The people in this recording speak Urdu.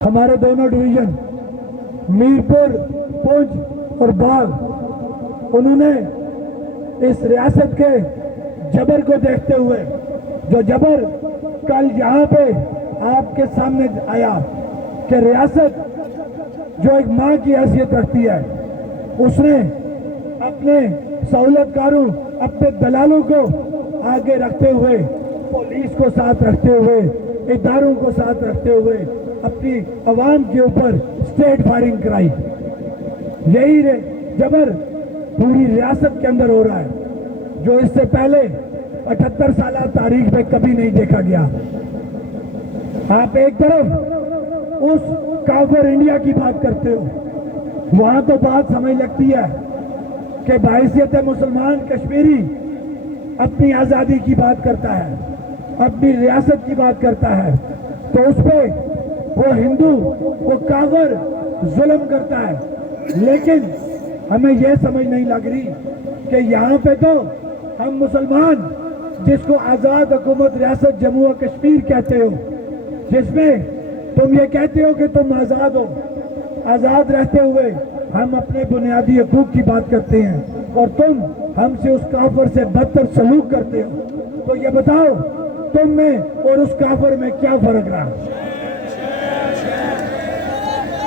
ہمارے دونوں ڈویژن میرپور، پونچھ اور باغ، انہوں نے اس ریاست کے جبر کو دیکھتے ہوئے، جو جبر کل یہاں پہ آپ کے سامنے آیا کہ ریاست جو ایک ماں کی حیثیت رکھتی ہے، اس نے اپنے سہولت کاروں، اپنے دلالوں کو آگے رکھتے ہوئے، پولیس کو ساتھ رکھتے ہوئے، اداروں کو ساتھ رکھتے ہوئے اپنی عوام کے اوپر اسٹیٹ فائرنگ کرائی۔ یہی جبر پوری ریاست کے اندر ہو رہا ہے، جو اس سے پہلے 78 سالہ تاریخ میں کبھی نہیں دیکھا گیا۔ آپ ایک طرف اس کافر انڈیا کی بات کرتے ہو، وہاں تو بات سمجھ لگتی ہے کہ بحیثیت مسلمان کشمیری اپنی آزادی کی بات کرتا ہے، اپنی ریاست کی بات کرتا ہے، تو اس پہ وہ ہندو، وہ کافر ظلم کرتا ہے۔ لیکن ہمیں یہ سمجھ نہیں لگ رہی کہ یہاں پہ تو ہم مسلمان، جس کو آزاد حکومت ریاست جموں و کشمیر کہتے ہو، جس میں تم یہ کہتے ہو کہ تم آزاد ہو، آزاد رہتے ہوئے ہم اپنے بنیادی حقوق کی بات کرتے ہیں، اور تم ہم سے اس کافر سے بدتر سلوک کرتے ہو۔ تو یہ بتاؤ تم میں اور اس کافر میں کیا فرق رہا؟